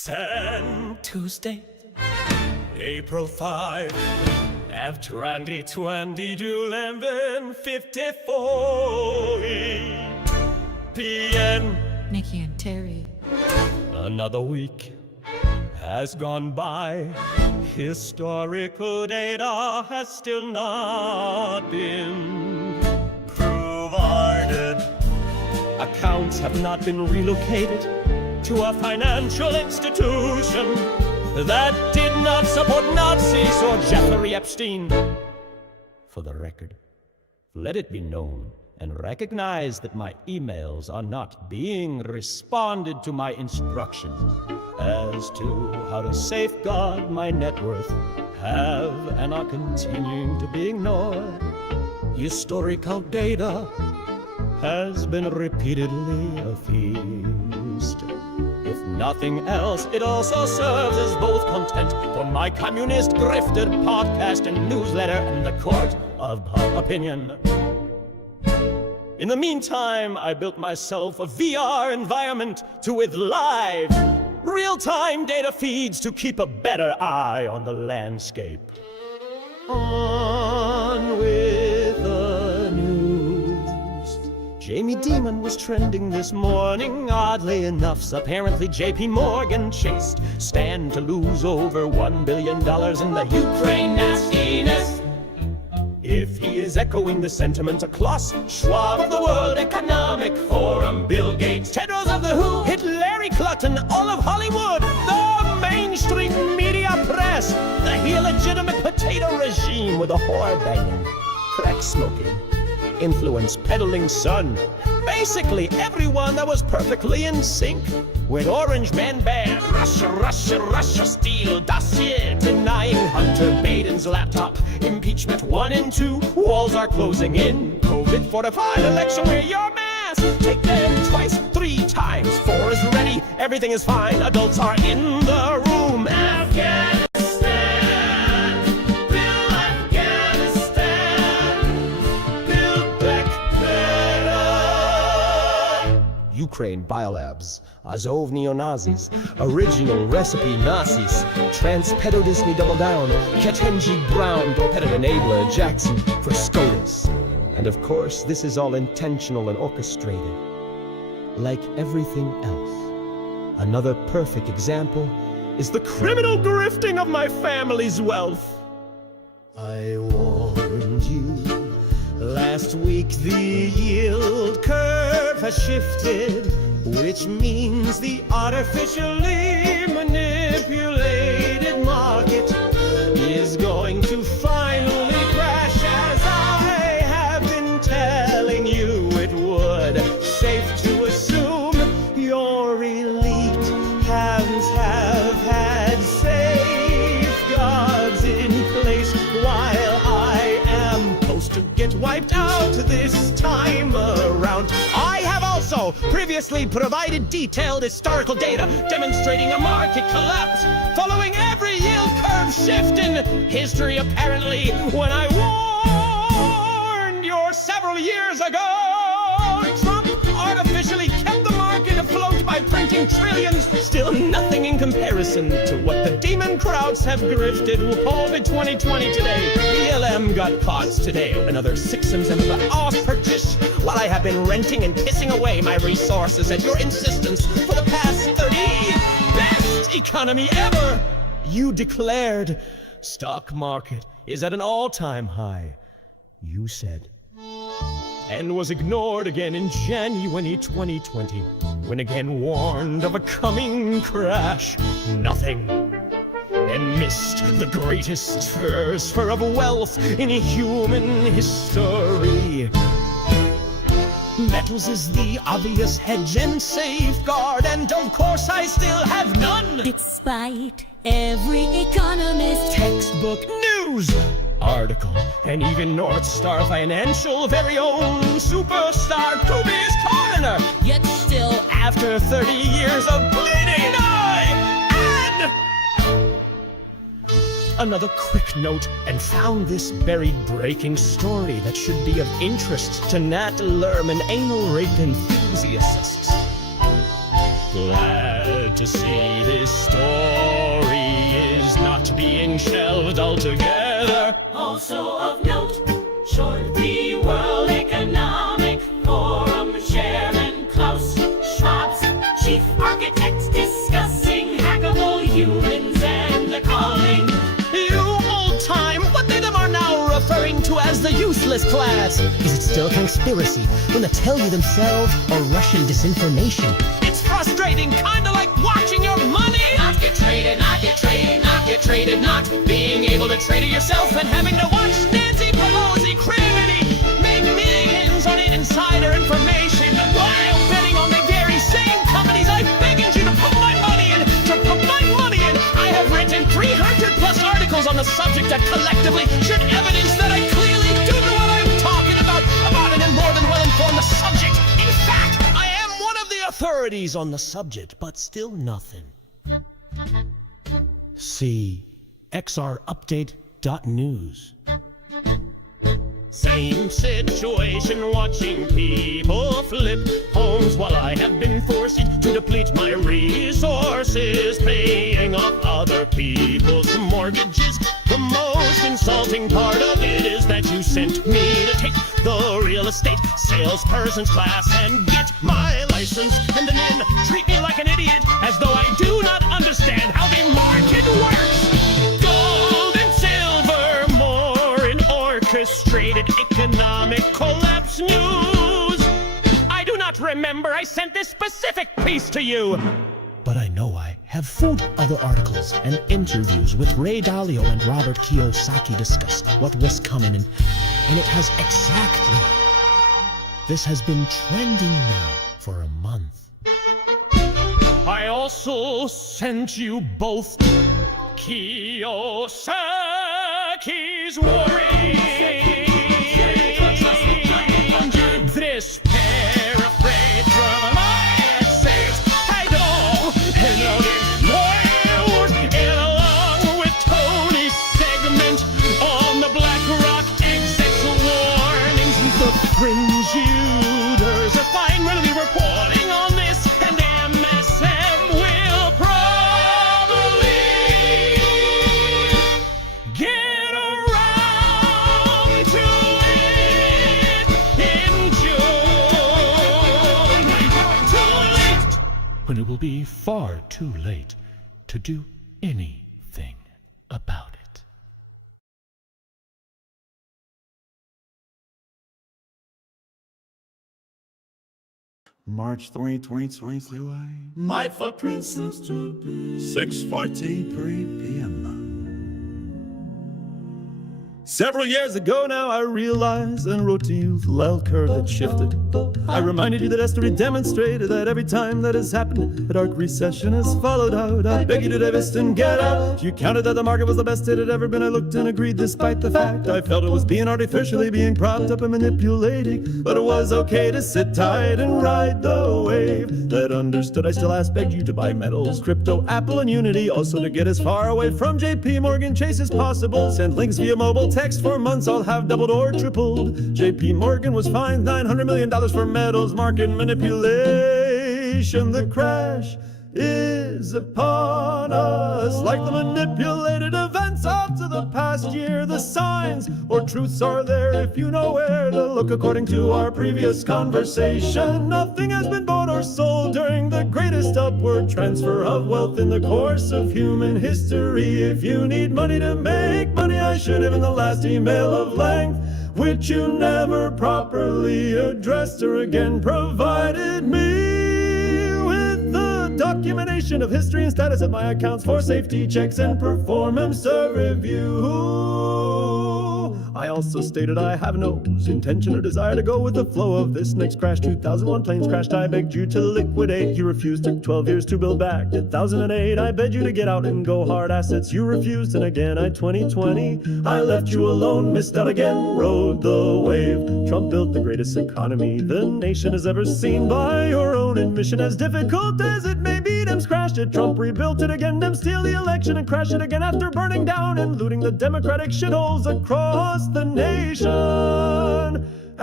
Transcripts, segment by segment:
10 Tuesday, April 5, of 2022, 11:54 p.m. Nikki and Terry. Another week has gone by. Historical data has still not been provided. Accounts have not been relocated to a financial institution that did not support Nazis or Jeffrey Epstein. For the record, let it be known and recognize that my emails are not being responded to my instructions as to how to safeguard my net worth have and are continuing to be ignored. Historical data has been repeatedly effaced. If nothing else, it also serves as both content for my communist grifted podcast and newsletter and the court of opinion. In the meantime, I built myself a VR environment with live, real-time data feeds to keep a better eye on the landscape. On with the news. Jamie Dimon was trending this morning. Oddly enough, apparently JP Morgan Chase stand to lose over $1 billion in the Ukraine nastiness. If he is echoing the sentiment of Klaus Schwab of the World Economic Forum, Bill Gates, Tedros of the WHO, hit Larry Clutton, all of Hollywood, the mainstream media press, the illegitimate potato regime with a whore banging, crack smoking, influence peddling son, basically everyone that was perfectly in sync with Orange Man Band, Russia steal dossier, denying Hunter Biden's laptop, impeachment 1 and 2, walls are closing in, COVID fortified election, wear your mask, take them twice, 3 times, 4 is ready, everything is fine, adults are in the room, Afghanistan, build Afghanistan, build back better. Ukraine biolabs, Azov neo-Nazis, original recipe Nazis, trans-pedo Disney double down, Ketanji Brown, torpedo enabler, Jackson for SCOTUS. And of course, this is all intentional and orchestrated. Like everything else. Another perfect example is the criminal grifting of my family's wealth. I warned you. Last week the yield curve has shifted, which means the artificially manipulated market is going to finally crash, as I have been telling you it would. Safe to assume your elite hands have had safeguards in place, while I am supposed to get wiped out this time around. I have also previously provided detailed historical data demonstrating a market collapse following every yield curve shift in history, apparently, when I warned you several years ago. Trump artificially kept the market afloat by printing trillions, still nothing in comparison to what the demon crowds have grifted. COVID 2020 today. BLM got caught today. Another 6 cents of the off purchase, while I have been renting and pissing away my resources at your insistence for the past 30. Best economy ever! You declared stock market is at an all-time high. You said. And was ignored again in January 2020, when again warned of a coming crash. Nothing. And missed the greatest transfer of wealth in human history. Metals is the obvious hedge and safeguard, and of course I still have none. Despite every economist Textbook news article, and even North Star Financial very own superstar Kuby's coroner. Yet still, after 30 years of bleeding eye, and another quick note, and found this buried breaking story that should be of interest to Nat Lerman anal rape enthusiasts. Glad good to see this story is not being shelved altogether. Also of note, short the World Economic Forum Chairman Klaus Schwab's chief architect discussing hackable humans and the calling. You old time, what they them are now referring to as the useless class. Is it still a conspiracy when they tell you themselves are Russian disinformation? It's frustrating, kinda like watching your money Not get traded, not get traded, not get traded, not being able to trade it yourself and having to watch Nancy Pelosi criminy make millions on insider information while betting on the very same companies I begged you to put my money in. I have written 300 plus articles on the subject that collectively should evidence that I clearly do know what I'm talking about and am more than well informed the subject. In fact, I am one of the authorities on the subject, but still nothing. See xrupdate.news. Same situation, watching people flip homes while I have been forced to deplete my resources, paying off other people's mortgages. The most insulting part of it is that you sent me to take the real estate salesperson's class and get my license, and then treat me like an idiot as though I do not understand how the market works. Gold and silver, more in orchestrated economic collapse news. I do not remember I sent this specific piece to you. But I know I have food. Other articles and interviews with Ray Dalio and Robert Kiyosaki discuss what was coming, and it has exactly. This has been trending now for a month. I also sent you both Kiyosaki's warning. This paraphrase from my essays, I know, and along with Tony's segment on the BlackRock exit warnings, the fringe users are finally reporting on this, and MSM will probably get around to it in June. Too late, when it will be far too late to do anything about it. March 3, 2023. My footprint seems to be 6:43 p.m. Several years ago now I realized and wrote to you the L curve had shifted. I reminded you that history demonstrated that every time that has happened, a dark recession is followed out. I beg you to divest and get out. You counted that the market was the best it had ever been. I looked and agreed despite the fact I felt it was being artificially being propped up and manipulating. But it was okay to sit tight and ride the wave that understood. I still begged you to buy metals, crypto, Apple, and Unity. Also to get as far away from JP Morgan Chase as possible. Send links via mobile text for months, I'll have doubled or tripled. JP Morgan was fined $900 million for metals market manipulation. The crash is upon us, like the manipulated events of the past year. The signs or truths are there if you know where to look. According to our previous conversation, nothing has been bought or sold during the greatest upward transfer of wealth in the course of human history. If you need money to make money, I should have in the last email of length, which you never properly addressed or again provided me with the documentation of history and status of my accounts for safety checks and performance review. I also stated I have no intention or desire to go with the flow of this next crash. 2001 planes crashed, I begged you to liquidate. You refused, took 12 years to build back. 2008, I begged you to get out and go hard assets. You refused, and again, 2020, I left you alone, missed out again, rode the wave. Trump built the greatest economy the nation has ever seen. By your own admission, as difficult as it may be, Dems crashed it. Trump rebuilt it again, Dems steal the election and crash it again after burning down and looting the Democratic shitholes across the nation.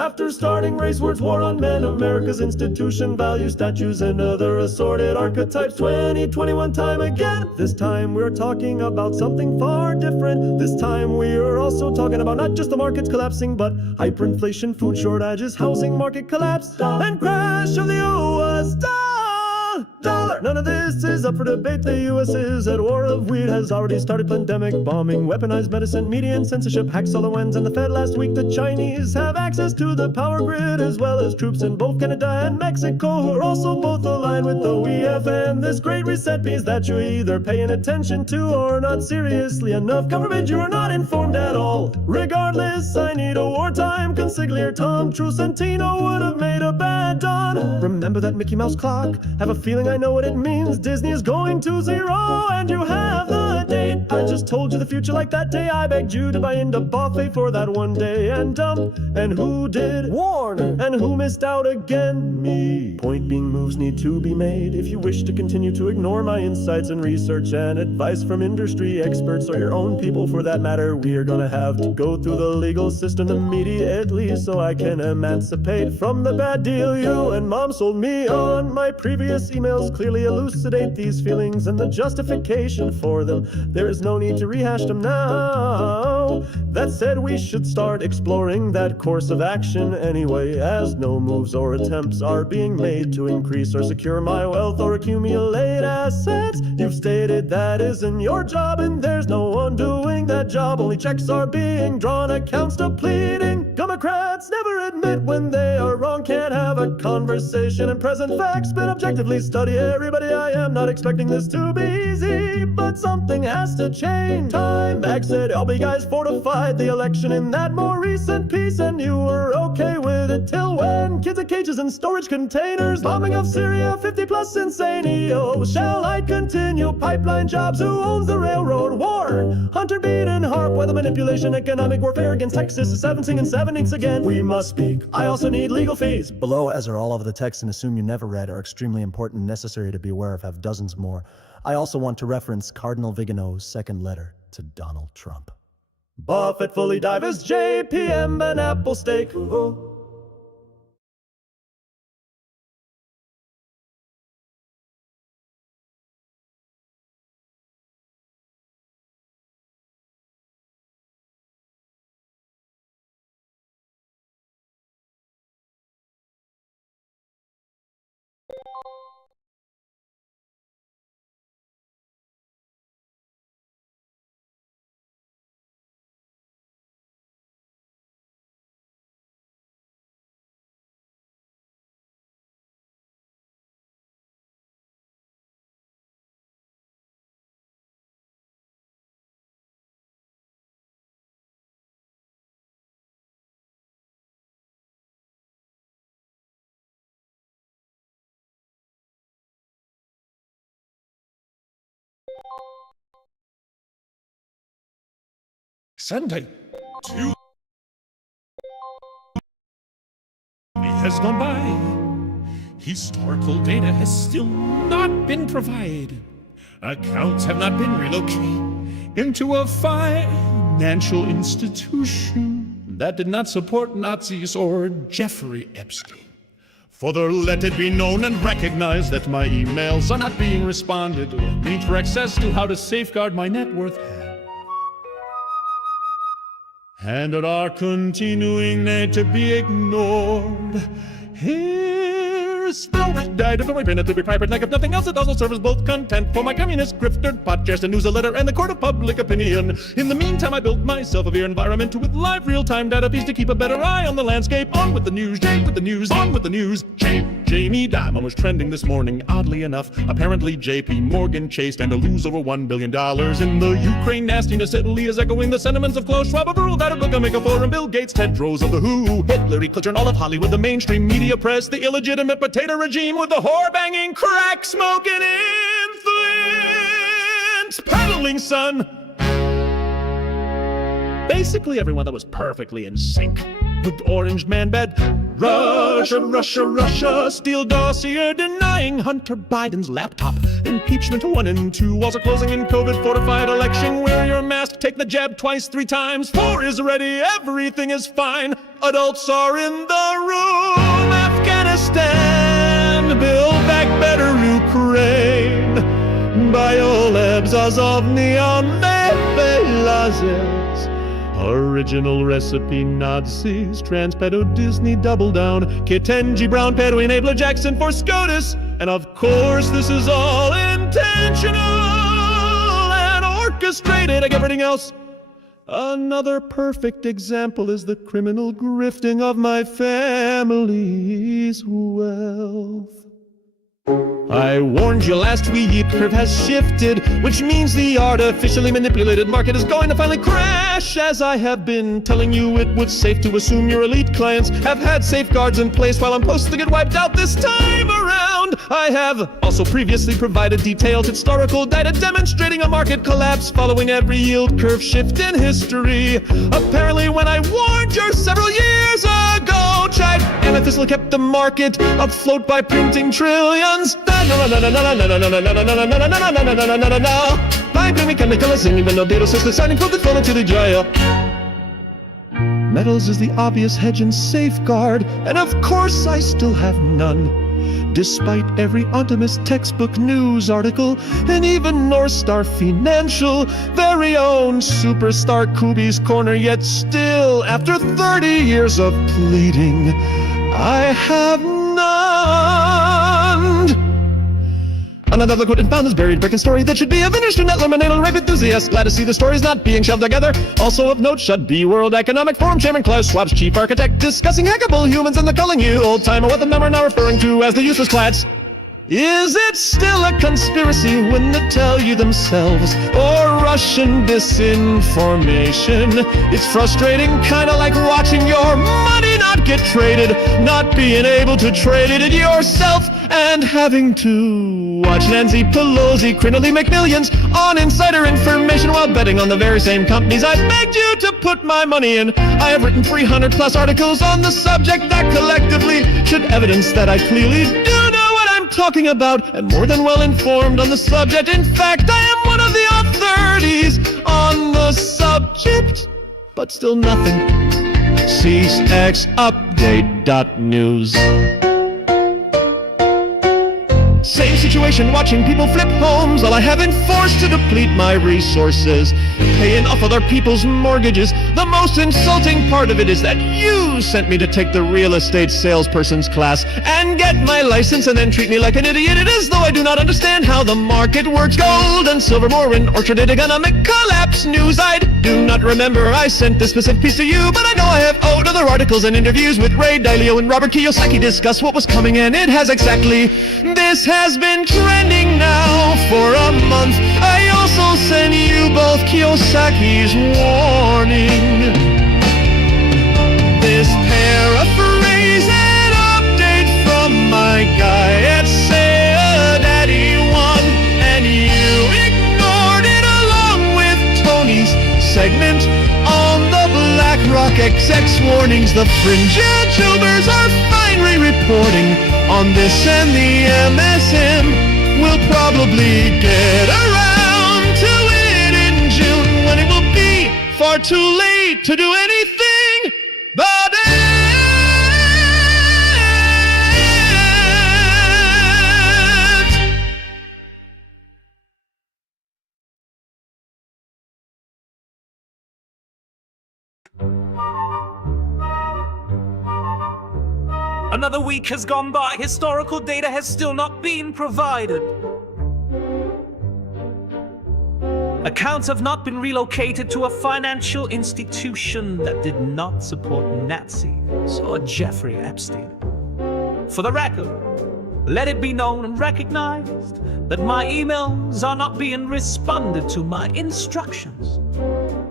After starting race wars, war on men, America's institution, value, statues, and other assorted archetypes. 2021 time again. This time we're talking about something far different. This time we are also talking about not just the markets collapsing, but hyperinflation, food shortages, housing market collapse, and crash of the US dollar. None of this is up for debate. The US is at war of weed, has already started pandemic bombing, weaponized medicine, media and censorship, hacked SolarWinds and the Fed last week. The Chinese have access to the power grid, as well as troops in both Canada and Mexico, who are also both aligned with the WEF. And this great reset means that you're either paying attention to or not seriously enough. Government, you are not informed at all. Regardless, I need a wartime consigliere. Tom Trusantino would have made a bad Don. Remember that Mickey Mouse clock? Have a feeling I know what it means. Disney is going to zero, and you have the date. I just told you the future like that day. I begged you to buy into Buffet for that one day and dump. And who did? Warner. And who missed out again? Me. Point being, moves need to be made. If you wish to continue to ignore my insights and research and advice from industry experts, or your own people for that matter, we are gonna have to go through the legal system immediately so I can emancipate from the bad deal you and mom sold me on. My previous emails clearly elucidate these feelings and the justification for them. There is no need to rehash them now. That said, we should start exploring that course of action anyway, as no moves or attempts are being made to increase or secure my wealth or accumulate assets. You've stated that isn't your job, and there's no one doing that job. Only checks are being drawn, accounts depleting. Democrats never admit when they are wrong, can't have a conversation and present facts, but objectively study everybody. I am not expecting this to be easy, but something has to change. Time back said LB guys fortified the election in that more recent piece, and you were okay with it till when? Kids in cages and storage containers, bombing of Syria, 50 plus insane EO. Shall I continue? Pipeline jobs, who owns the railroad war? Hunter Biden harp, weather manipulation, economic warfare against Texas, 17 and 17 again. We must speak. I also need legal fees. Below, as are all of the texts and assume you never read, are extremely important and necessary to be aware of, have dozens more. I also want to reference Cardinal Vigano's second letter to Donald Trump. Buffett fully divers, JPM and Apple steak. Sunday, 2 has gone by. Historical data has still not been provided. Accounts have not been relocated into a financial institution that did not support Nazis or Jeffrey Epstein. Further, let it be known and recognized that my emails are not being responded to. Need for access to how to safeguard my net worth and are continuing to be ignored. Here's the died of my pen to be private, like if nothing else, it also serves both content for my communist grifter podcast and newsletter and the court of public opinion. In the meantime, I built myself a VR environment with live real-time data feeds to keep a better eye on the landscape. On with the news, Jay with the news, on with the news. Jamie Dimon was trending this morning, oddly enough. Apparently JP Morgan chased and to lose over $1 billion in the Ukraine nastiness. Italy is echoing the sentiments of Klaus Schwab, of Earl Vatterbook, and Bill Gates, Tedros of the WHO, Hitler, Eclipse, and all of Hollywood, the mainstream media press, the illegitimate potato regime with the whore-banging, crack-smoking influence peddling, son. Basically everyone that was perfectly in sync. with Orange Man bad. Russia, steal dossier denying Hunter Biden's laptop. Impeachment 1 and 2, walls are closing in COVID fortified election. Wear your mask, take the jab twice, 3 times. 4 is ready, everything is fine. Adults are in the room. Afghanistan, build back better Ukraine. Biolabs, Azov, Neon, Belazes. Original recipe Nazis, Transpedo, Disney, Double Down, Kitenji, Brown, Pedo, Enabler, Jackson for SCOTUS. And of course this is all intentional and orchestrated like everything else. Another perfect example is the criminal grifting of my family's wealth. I warned you last week, the curve has shifted, which means the artificially manipulated market is going to finally crash. As I have been telling you, it was safe to assume your elite clients have had safeguards in place while I'm supposed to get wiped out this time around. I have also previously provided detailed historical data demonstrating a market collapse following every yield curve shift in history. Apparently when I warned you several years ago, tried Amethyst kept the market afloat by printing trillions. Metals is the obvious hedge and safeguard, and of course I still have none. Despite every Optimist textbook news article, and even North Star Financial, very own superstar Kuby's corner, yet still, after 30 years of pleading, I have none. Another quote and found is buried brick and story that should be of interest to net lemonade rape enthusiasts. Glad to see the stories not being shoved together. Also of note, should be World Economic Forum Chairman Klaus Schwab's chief architect discussing hackable humans and the calling you old timer what the number now referring to as the useless class. Is it still a conspiracy when they tell you themselves, or Russian disinformation? It's frustrating, kinda like watching your money not get traded, not being able to trade it yourself, and having to watch Nancy Pelosi criminally make millions on insider information while betting on the very same companies I begged you to put my money in. I have written 300 plus articles on the subject that collectively should evidence that I clearly do know what I'm talking about, and more than well informed on the subject. In fact, I am one of the authorities on the subject, but still nothing. CXUpdate.news. Same situation, watching people flip homes while I have been forced to deplete my resources, paying off other people's mortgages. The most insulting part of it is that you sent me to take the real estate salesperson's class and get my license and then treat me like an idiot. It is though I do not understand how the market works. Gold and silver more in Orchestrated economic collapse news. I do not remember I sent this specific piece to you, but I know I have owed other articles and interviews with Ray Dalio and Robert Kiyosaki discuss what was coming, and it has exactly this has been trending now for a month. I also sent you both Kiyosaki's warning. This paraphrase and update from my guy at Daddy1, and you ignored it along with Tony's segment on the BlackRock execs warnings. The fringe YouTubers are finally reporting on this, and the MSM will probably get around to it in June, when it will be far too late to do anything but it. Another week has gone by. Historical data has still not been provided. Accounts have not been relocated to a financial institution that did not support Nazis or Jeffrey Epstein. For the record, let it be known and recognized that my emails are not being responded to. My instructions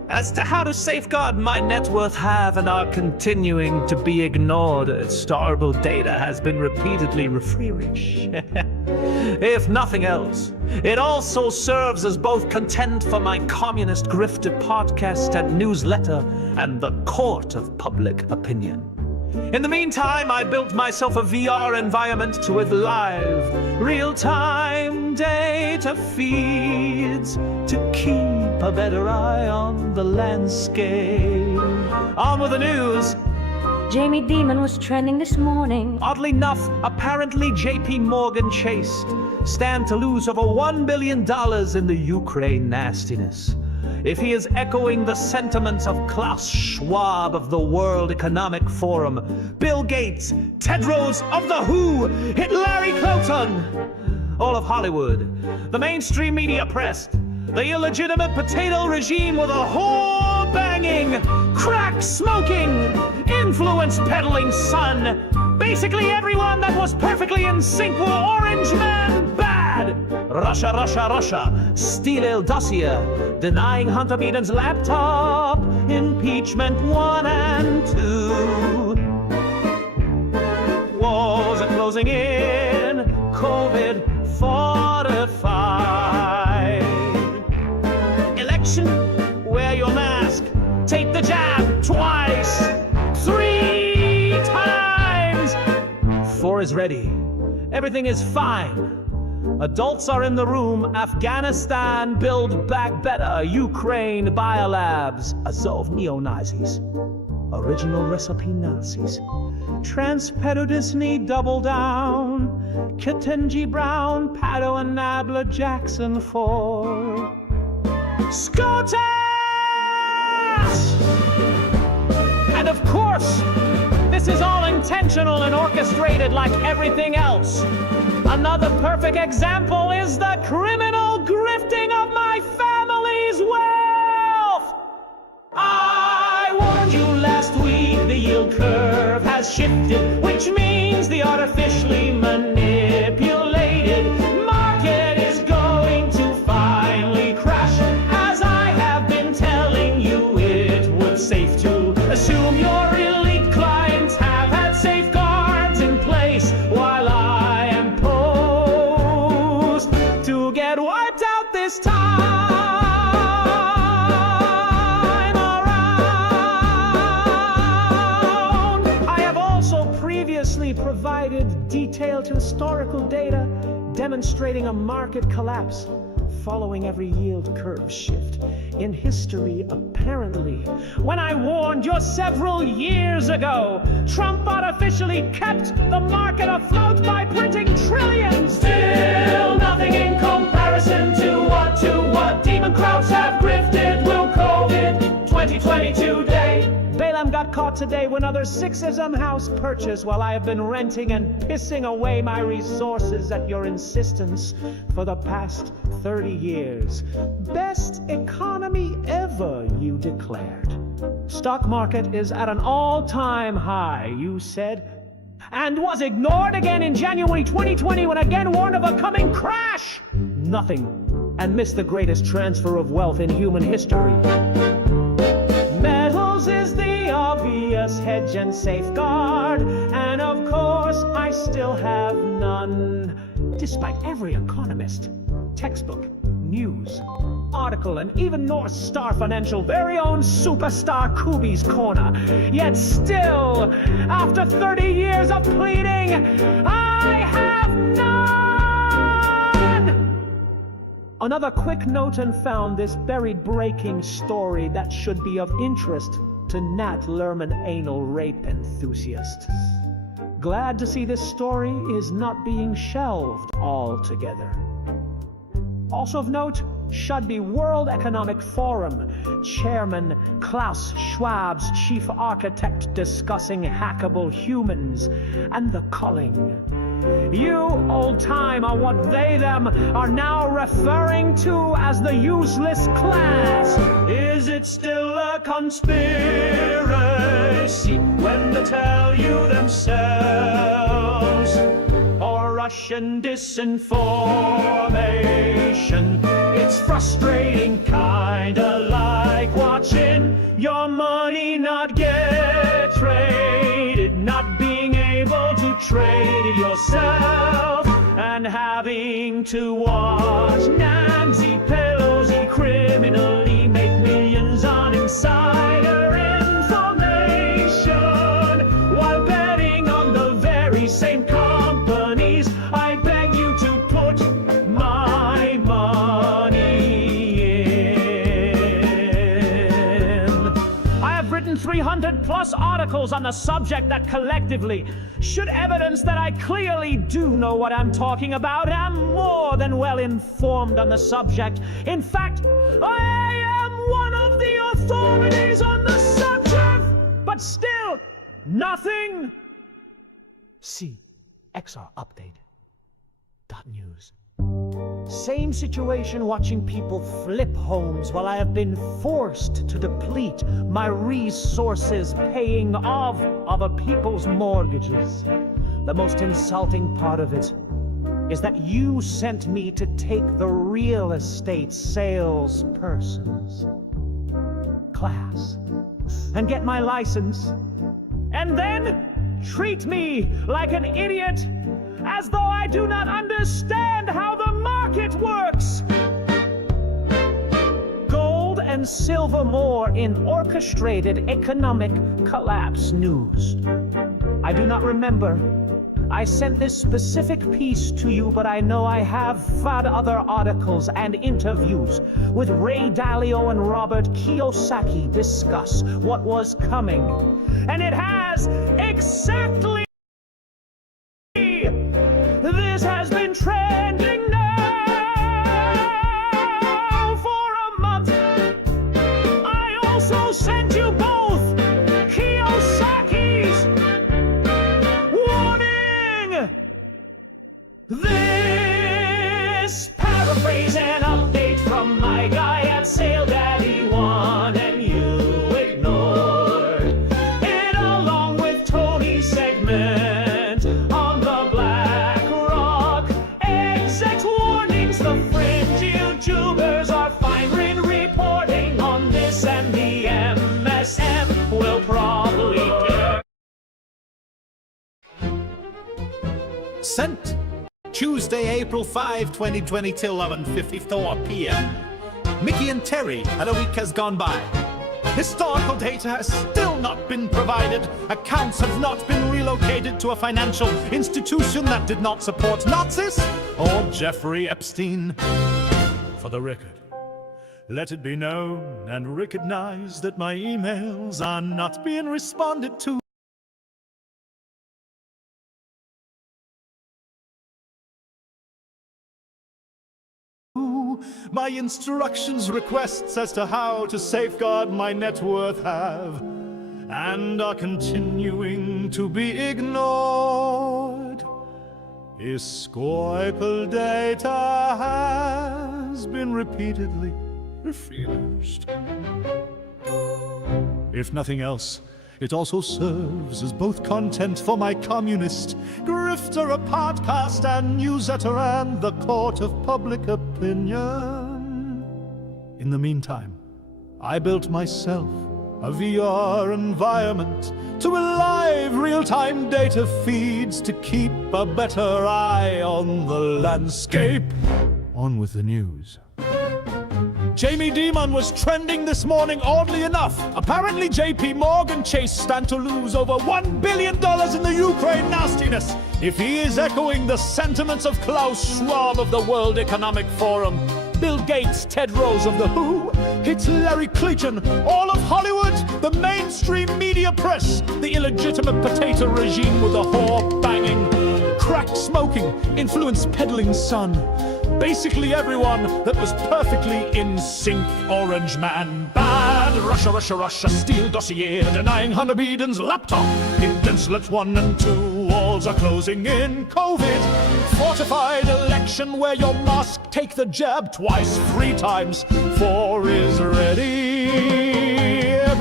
as to how to safeguard my net worth have and are continuing to be ignored. Historical data has been repeatedly refurbished. If nothing else, it also serves as both content for my communist grifter podcast and newsletter and the court of public opinion. In the meantime, I built myself a VR environment with live, real-time data feeds to keep a better eye on the landscape. On with the news. Jamie Dimon was trending this morning. Oddly enough, apparently JP Morgan Chase stand to lose over $1 billion in the Ukraine nastiness. If he is echoing the sentiments of Klaus Schwab of the World Economic Forum, Bill Gates, Tedros of the WHO, hit Larry Cloton, all of Hollywood, the mainstream media press, the illegitimate potato regime with a whore-banging, crack-smoking, influence-peddling son. Basically everyone that was perfectly in sync with Orange Man bad. Russia, Russia, Russia. Steele dossier. Denying Hunter Biden's laptop. Impeachment 1 and 2. Wars are closing in. COVID fortified. Election, wear your mask. Take the jab twice. 3 times. 4 is ready. Everything is fine. Adults are in the room. Afghanistan, build back better. Ukraine, biolabs. Azov, neo-Nazis. Original recipe Nazis. Transpedodisney, double down. Ketanji Brown, Pato and Nabla Jackson 4. SCOTUS! And of course, this is all intentional and orchestrated like everything else. Another perfect example is the criminal grifting of my family's wealth. I warned you last week, the yield curve has shifted, which means the artificially manipulated market is going to finally crash. As I have been telling you, it would safe to assume your elite clients have had safeguards in place while I am posed to get wiped out this time around. I have also previously provided detailed historical data demonstrating a market collapse following every yield curve shift in history, apparently. When I warned you several years ago, Trump artificially kept the market afloat by printing trillions. Still nothing in comparison to what demon crowds have grifted. Will COVID 2022 day? Balaam got caught today when others 6 house purchase while I have been renting and pissing away my resources at your insistence for the past 30 years. Best economy ever, you declared. Stock market is at an all-time high, you said, and was ignored again in January 2020 when again warned of a coming crash. Nothing, and missed the greatest transfer of wealth in human history. Metals is the obvious hedge and safeguard, and of course I still have none, despite every economist, textbook, news, article, and even North Star Financial very own superstar Kuby's corner. Yet still, after 30 years of pleading, I have none! Another quick note and found this buried breaking story that should be of interest to Nat Lerman anal rape enthusiasts. Glad to see this story is not being shelved altogether. Also of note should be World Economic Forum Chairman Klaus Schwab's chief architect discussing hackable humans and the culling. You, old time, are what they, them are now referring to as the useless class. Is it still a conspiracy when they tell you themselves? Or Russia Russian disinformation. It's frustrating, kinda like watching your money not get traded, not being able to trade it yourself, and having to watch Nancy Pelosi criminally make millions on insider information while betting on the very same companies. I beg you to put my money in. I have written 300 plus articles on the subject that collectively should evidence that I clearly do know what I'm talking about. I'm more than well informed on the subject. In fact, I am one of the authorities on the subject, but still nothing. See XR update. .news. Same situation watching people flip homes while I have been forced to deplete my resources paying off other people's mortgages. The most insulting part of it is that you sent me to take the real estate salesperson's class and get my license, and then treat me like an idiot, as though I do not understand how the market works. Gold and silver more in Orchestrated economic collapse news. I do not remember. I sent this specific piece to you, but I know I have had other articles and interviews with Ray Dalio and Robert Kiyosaki discuss what was coming. And it has exactly. This has been trending now for a month. I also sent you both Kiyosaki's warning. This paraphrase and update from my guy at Sale Daddy One, and you ignored it, along with Tony's segment on the BlackRock exec warnings. The fringe YouTubers are fine in reporting on this, and the MSM will probably care. Sent Tuesday, April 5, 2020 till 11:54 p.m. Mickey and Terry, and a week has gone by. Historical data has still not been provided. Accounts have not been relocated to a financial institution that did not support Nazis or Jeffrey Epstein. For the record, let it be known and recognized that my emails are not being responded to. My instructions, requests as to how to safeguard my net worth have and are continuing to be ignored. Historical data has been repeatedly refused. If nothing else, it also serves as both content for my communist grifter, a podcast and newsletter, and the court of public opinion. In the meantime, I built myself a VR environment to live real-time data feeds to keep a better eye on the landscape. On with the news. Jamie Dimon was trending this morning, oddly enough. Apparently JP Morgan Chase stand to lose over $1 billion in the Ukraine nastiness if he is echoing the sentiments of Klaus Schwab of the World Economic Forum, Bill Gates, Ted Rose of The Who, Larry Cleaton, all of Hollywood, the mainstream media press, the illegitimate potato regime with a whore-banging, crack-smoking, influence-peddling son. Basically everyone that was perfectly in sync. Orange Man bad, Russia, Russia, Russia, Steele dossier, denying Hunter Biden's laptop. Insulate 1 and 2, walls are closing in. COVID, fortified election, wear your mask, take the jab twice, 3 times, 4 is ready.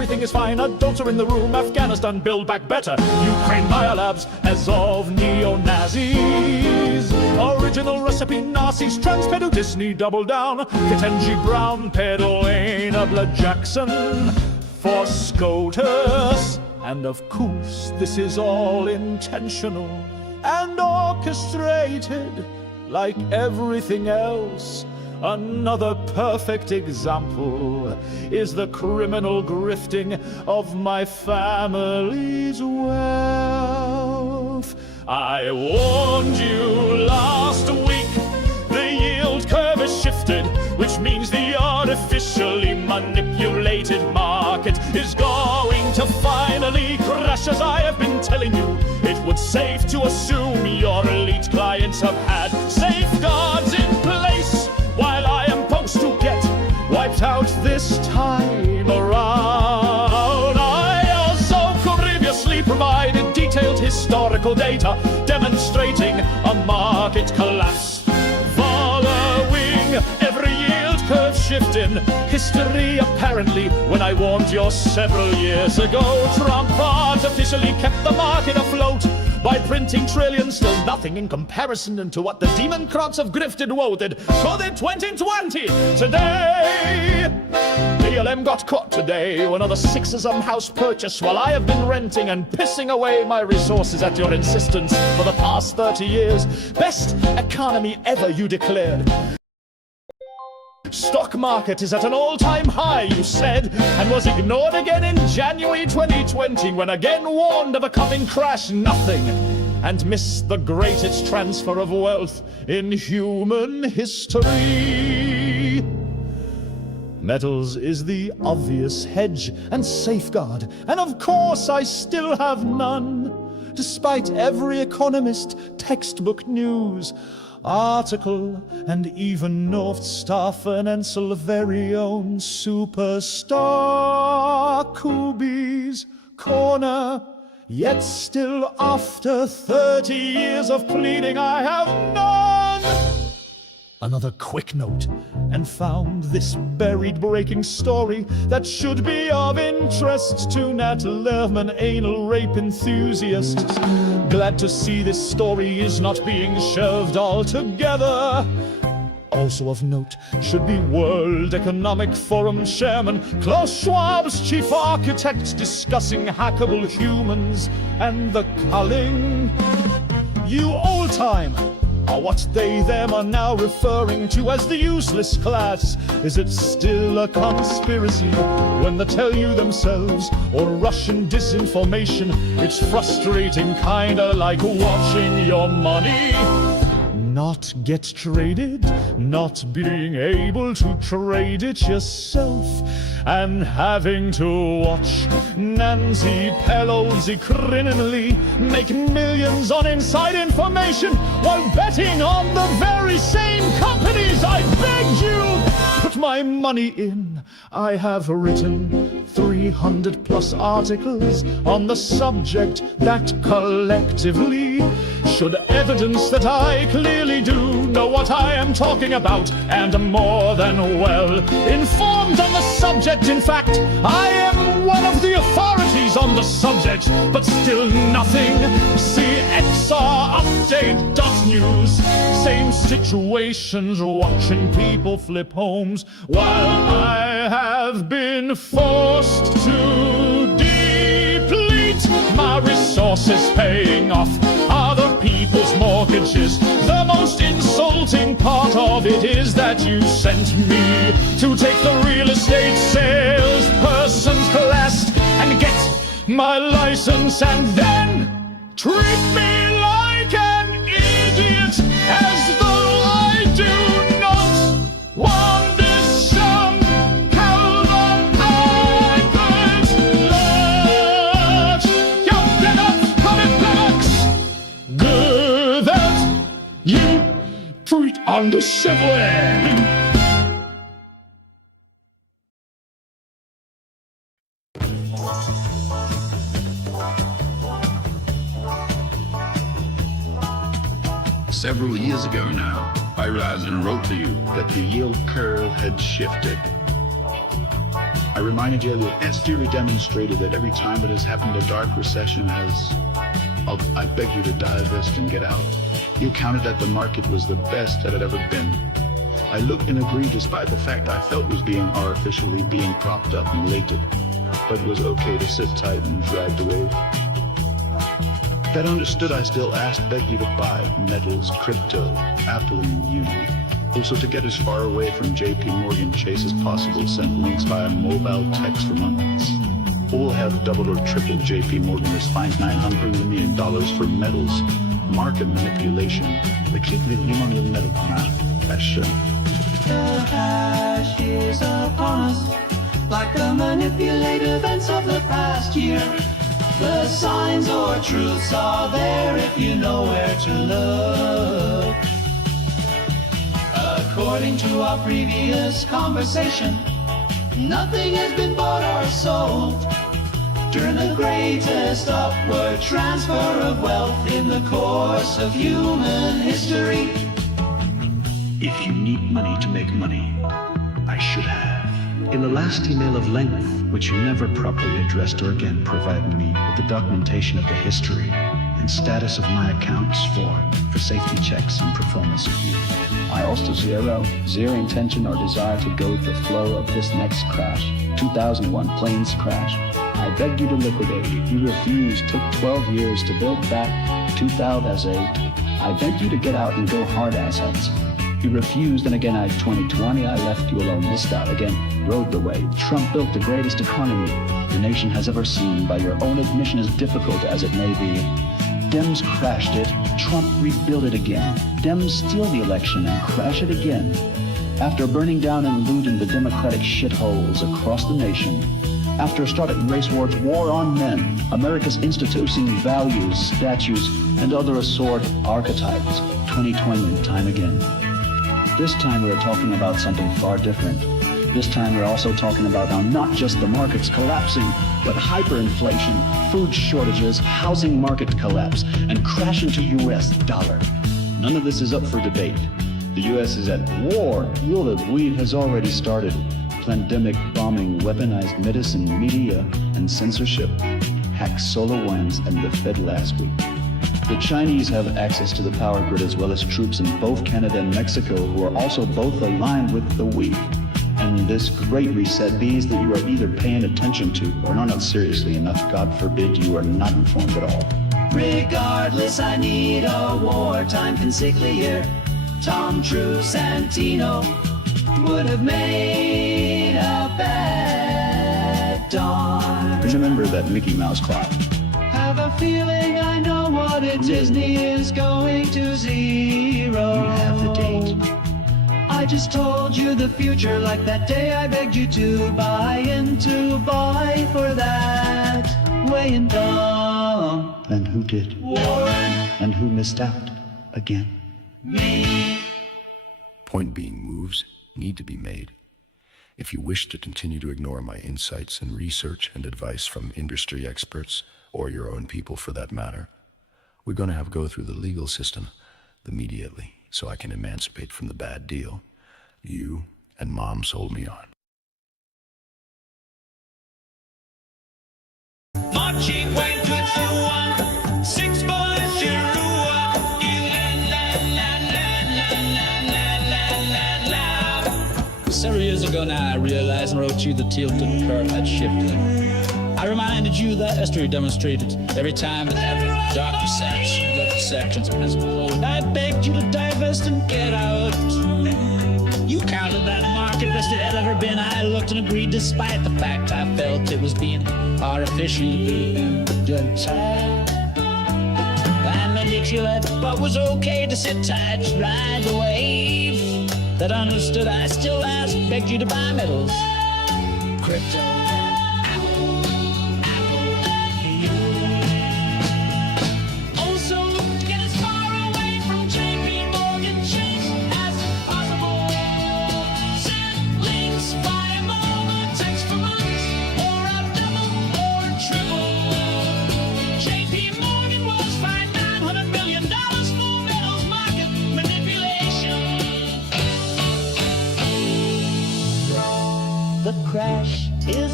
everything is fine. Adults are in the room, Afghanistan build back better. Ukraine biolabs as of neo-Nazis. Original recipe Nazis, trans pedo Disney double down. Ketanji Brown pedo Blood Jackson for SCOTUS. And of course this is all intentional and orchestrated like everything else. Another perfect example is the criminal grifting of my family's wealth. I warned you last week, the yield curve is shifted, which means the artificially manipulated market is going to finally crash. As I have been telling you, it would safe to assume your elite clients have had safeguards in place, while I am supposed to get wiped out this time around. I also previously provided detailed historical data demonstrating a market collapse following every yield curve shift in history. Apparently, when I warned you several years ago, Trump artificially kept the market afloat by printing trillions, still nothing in comparison to what the demon crocs have grifted woted. So then 2020, today, BLM got caught today. Another six-ism house purchase while I have been renting and pissing away my resources at your insistence for the past 30 years. Best economy ever, you declared. Stock market is at an all-time high, you said, and was ignored again in January 2020 when again warned of a coming crash. Nothing, and missed the greatest transfer of wealth in human history. Metals is the obvious hedge and safeguard, and of course I still have none, despite every economist, textbook news, article, and even North Star Financial very own superstar Kuby's corner. Yet still, after 30 years of pleading, I have none. Another quick note, and found this buried breaking story that should be of interest to Nat Lerman anal rape enthusiasts. Glad to see this story is not being shelved altogether. Also of note should be World Economic Forum Chairman Klaus Schwab's chief architect discussing hackable humans and the culling. You old-time are what they them are now referring to as the useless class. Is it still a conspiracy when they tell you themselves or Russian disinformation? It's frustrating, kinda like watching your money not get traded, not being able to trade it yourself, and having to watch Nancy Pelosi criminally make millions on inside information while betting on the very same companies I begged you put my money in. I have written 300 plus articles on the subject that collectively should evidence that I clearly do know what I am talking about and am more than well informed on the subject. In fact, I am one of the authorities on the subject, but still nothing. See XRupdate.news. Same situations, watching people flip homes while I have been forced to deplete my resources, paying off other people's mortgages. The most insulting part of it is that you sent me to take the real estate salesperson's class and get my license and then treat me like an idiot as though I do not want this sum. How long I could let you get up from it blocks. Good that you treat undecivilly. Several years ago now, I realized and wrote to you that the yield curve had shifted. I reminded you that as theory demonstrated that every time that has happened, a dark recession has... I begged you to divest and get out. You counted that the market was the best that had ever been. I looked and agreed despite the fact I felt was being artificially being propped up and elated, but was okay to sit tight and drag the wave. That understood, I still begged you to buy metals, crypto, Apple, and Uni. Also to get as far away from JP Morgan Chase as possible, sent links via mobile text for months. All have doubled or tripled JP Morgan has fined $900 million for metals, market manipulation. The keep the human metal fashion. The hash is upon us, like the manipulated events of the past year. The signs or truths are there if you know where to look. According to our previous conversation, nothing has been bought or sold during the greatest upward transfer of wealth in the course of human history. If you need money to make money, I should have. In the last email of length, which you never properly addressed or again provided me with the documentation of the history and status of my accounts for safety checks and performance review. I also zero intention or desire to go with the flow of this next crash, 2001 planes crash. I begged you to liquidate. You refused, took 12 years to build back 2008. I begged you to get out and go hard assets. You refused, and again, 2020, I left you alone, missed out again, rode the wave. Trump built the greatest economy the nation has ever seen, by your own admission, as difficult as it may be. Dems crashed it, Trump rebuilt it again. Dems steal the election and crash it again. After burning down and looting the democratic shitholes across the nation, after starting race wars, war on men, America's instituting values, statutes, and other assorted archetypes, 2020 time again. This time we're talking about something far different. This time we're also talking about now not just the markets collapsing, but hyperinflation, food shortages, housing market collapse, and crash into US dollar. None of this is up for debate. The US is at war. Rule of weed has already started. Pandemic bombing, weaponized medicine, media, and censorship. Hacked SolarWinds and the Fed last week. The Chinese have access to the power grid as well as troops in both Canada and Mexico who are also both aligned with the weak. And this great reset means that you are either paying attention to or not seriously enough. God forbid you are not informed at all. Regardless, I need a wartime consigliere. Tom True Santino would have made a bad dawn. Remember that Mickey Mouse clock. Have a feeling I know what Disney is going to zero. You have the date. I just told you the future like that day I begged you to buy buy for that way and dumb. And who did? Warren. And who missed out again? Me. Point being, moves need to be made. If you wish to continue to ignore my insights and research and advice from industry experts, or your own people for that matter, we're going to have to go through the legal system immediately so I can emancipate from the bad deal you and Mom sold me on. Marching went to Chua, 6 boys to Rua, Several years ago now, I realized and wrote you the tilted curve had shifted. I reminded you that history demonstrated every time that every dark sections I begged you to divest and get out. You counted that market best it had ever been. I looked and agreed despite the fact I felt it was being artificially done. I manipulate, but was okay to sit tight, ride the wave. That understood, I still asked, begged you to buy metals, crypto. The crash is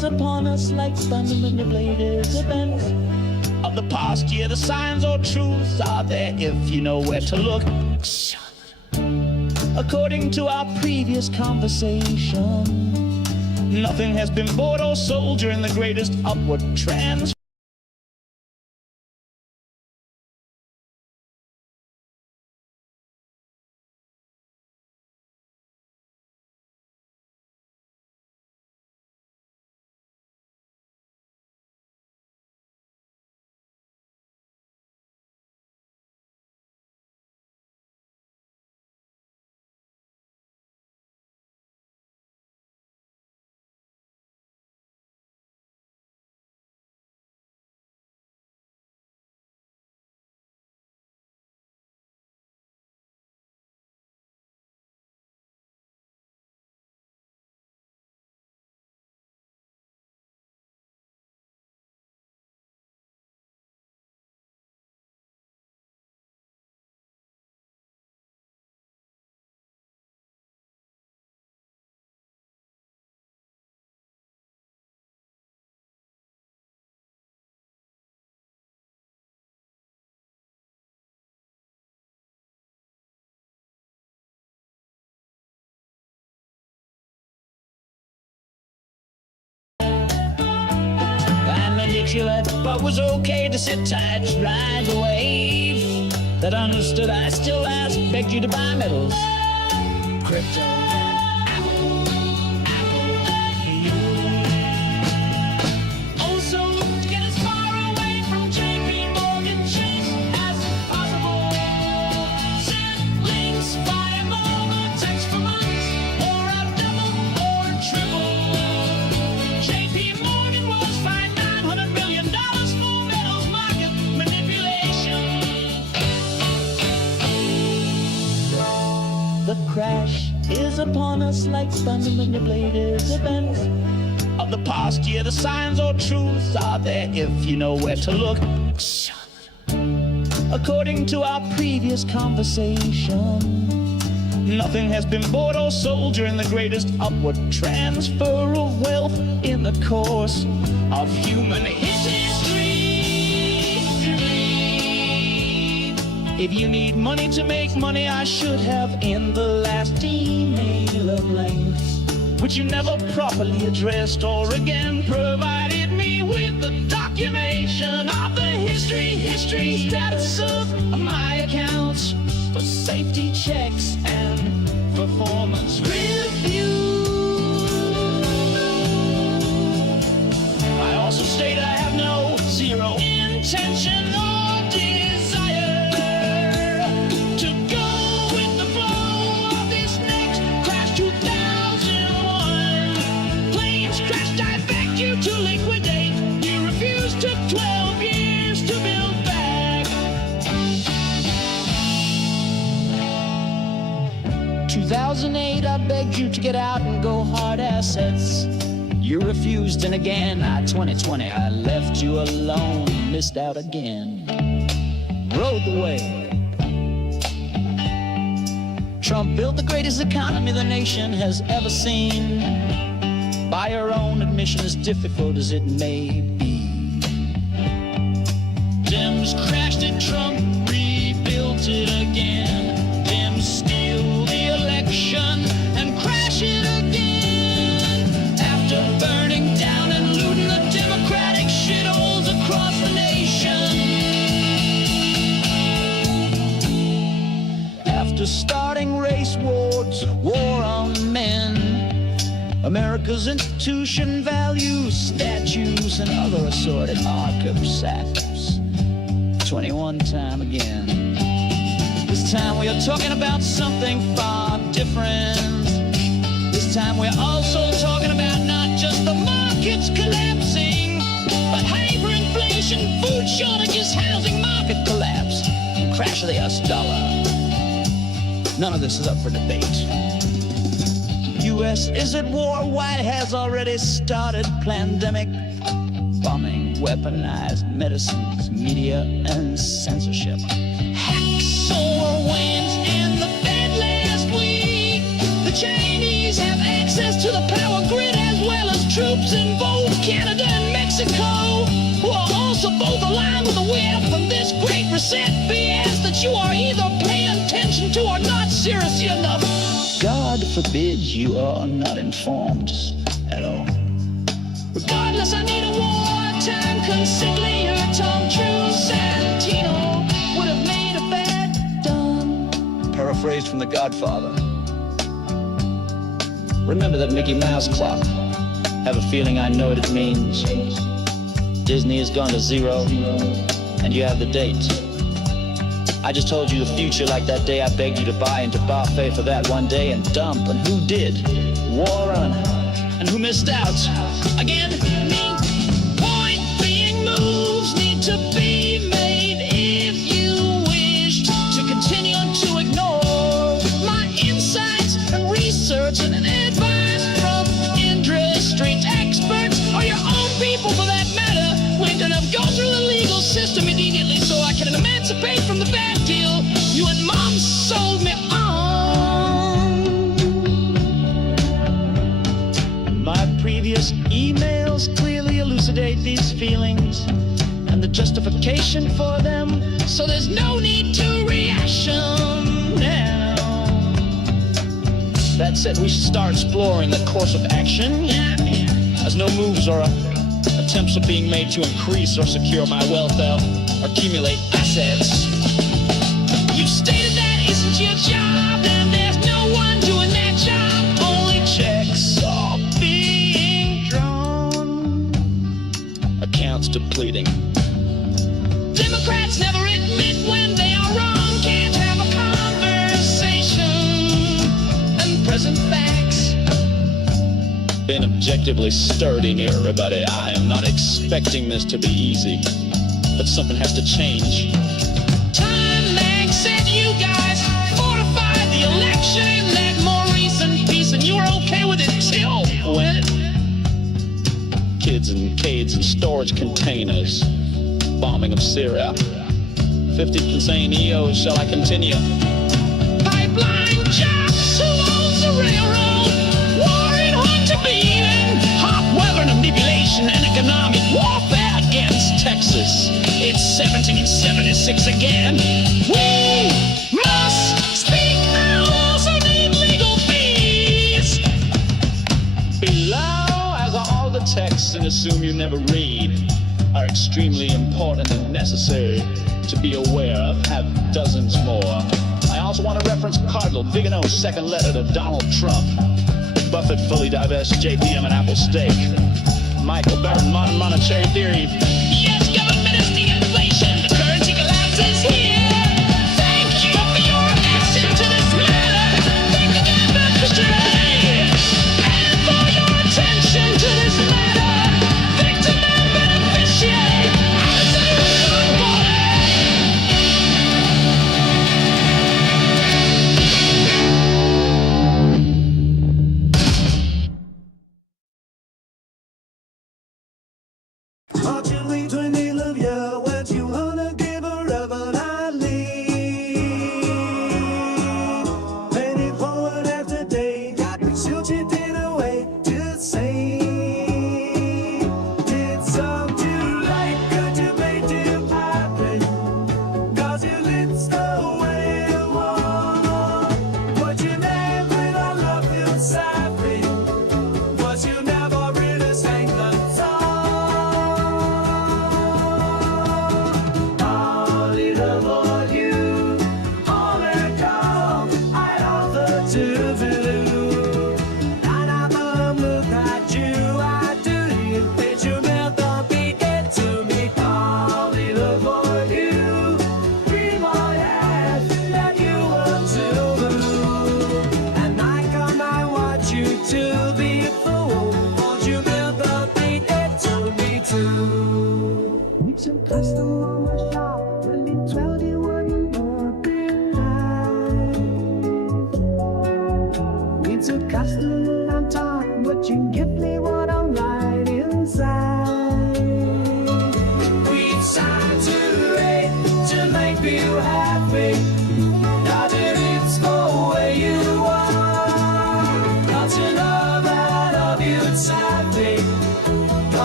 is upon us like thunder when the blade is events of the past year. The signs or truths are there if you know where to look. According to our previous conversation, nothing has been bought or sold during the greatest upward trend. But was okay to sit tight, ride the wave. That understood, I still asked, begged you to buy metals, crypto. Also, to get as far away from JP Morgan Chase as possible. Send links via mobile text for months, or a double or triple. JP Morgan was fined $900 million for metals market manipulation. The crash is upon us like thunder when the blade is events of the past year. The signs or truths are there if you know where to look. According to our previous conversation, nothing has been bought or sold during the greatest upward transfer of wealth in the course of human history. If you need money to make money, I should have in the last email of length, which you never properly addressed or again provided me with the documentation of the history status of my accounts for safety checks and performance review. I also state I have no zero intention or desire to go with the flow of this next crash 2001. Planes crashed, I begged you to liquidate. You refused, took 12 years to build back. 2008, I begged you to get out and go hard assets. You refused, and again, 2020, I left you alone, missed out again, rode the wave. Trump built the greatest economy the nation has ever seen, by your own admission, as difficult as it may be. Dems crashed it, Trump rebuilt it again. Dems steal the election and crash it again. After burning down and looting the Democratic shitholes across the nation. After starting race wars, war on men, America's institution values, statues, and other assorted artifacts. 21 time again. This time we are talking about something far different. This time we're also talking about not just the markets collapsing, but hyperinflation, food shortages, housing market collapse, and crash of the US dollar. None of this is up for debate. US is at war, White has already started pandemic, bombing, weaponized medicines, media, and censorship. Hacks, solar winds, and the Fed last week. The Chinese have access to the power grid as well as troops involved Canada and Mexico, who are also both aligned with the whiff of this great reset BS that you are either paying attention to or not seriously enough. God forbid you are not informed at all. Regardless, I need a wartime consigliere. Tom True Santino would have made a bad done. Paraphrased from The Godfather. Remember that Mickey Mouse clock. Have a feeling I know what it means. Disney has gone to zero, and you have the date. I just told you the future like that day I begged you to buy into buffet for that one day and dump. And who did? War on. And who missed out? Again, me. Point being, moves need to be made if you wish to continue to ignore my insights and research and advice from industry experts or your own people for that matter. We're gonna go through the legal system immediately so I can emancipate from the bad deal you and Mom sold me on. My previous emails clearly elucidate these feelings and the justification for them, so there's no need to reaction now. That said, we should start exploring the course of action, as no moves or attempts are being made to increase or secure my wealth or accumulate assets. You stated that isn't your job, and there's no one doing that job. Only checks are being drawn, accounts depleting. Democrats never admit when they are wrong, can't have a conversation, and present facts. Been objectively sturdy here, everybody. I am not expecting this to be easy, but something has to change. Time Mag said you guys fortified the election in that more recent piece, and you were okay with it till when? Kids and cades and storage containers, bombing of Syria, 50 insane EOs, shall I continue? Pipeline jocks, who owns the railroad? War in Hunter Bean, hot weather manipulation and economic warfare against Texas. It's 1776 again. We must speak now, also need legal fees. Below, as all the texts, and assume you never read, are extremely important and necessary to be aware of, have dozens more. I also want to reference Cardinal Vigano's second letter to Donald Trump. Buffett fully divests JPM and Apple stake. Michael Barron, modern monetary theory. Yes, government is the inflation. The currency collapses here. Thank you for your action to this matter. Thank you, Devon, and for your attention to this matter. Victim and beneficiary.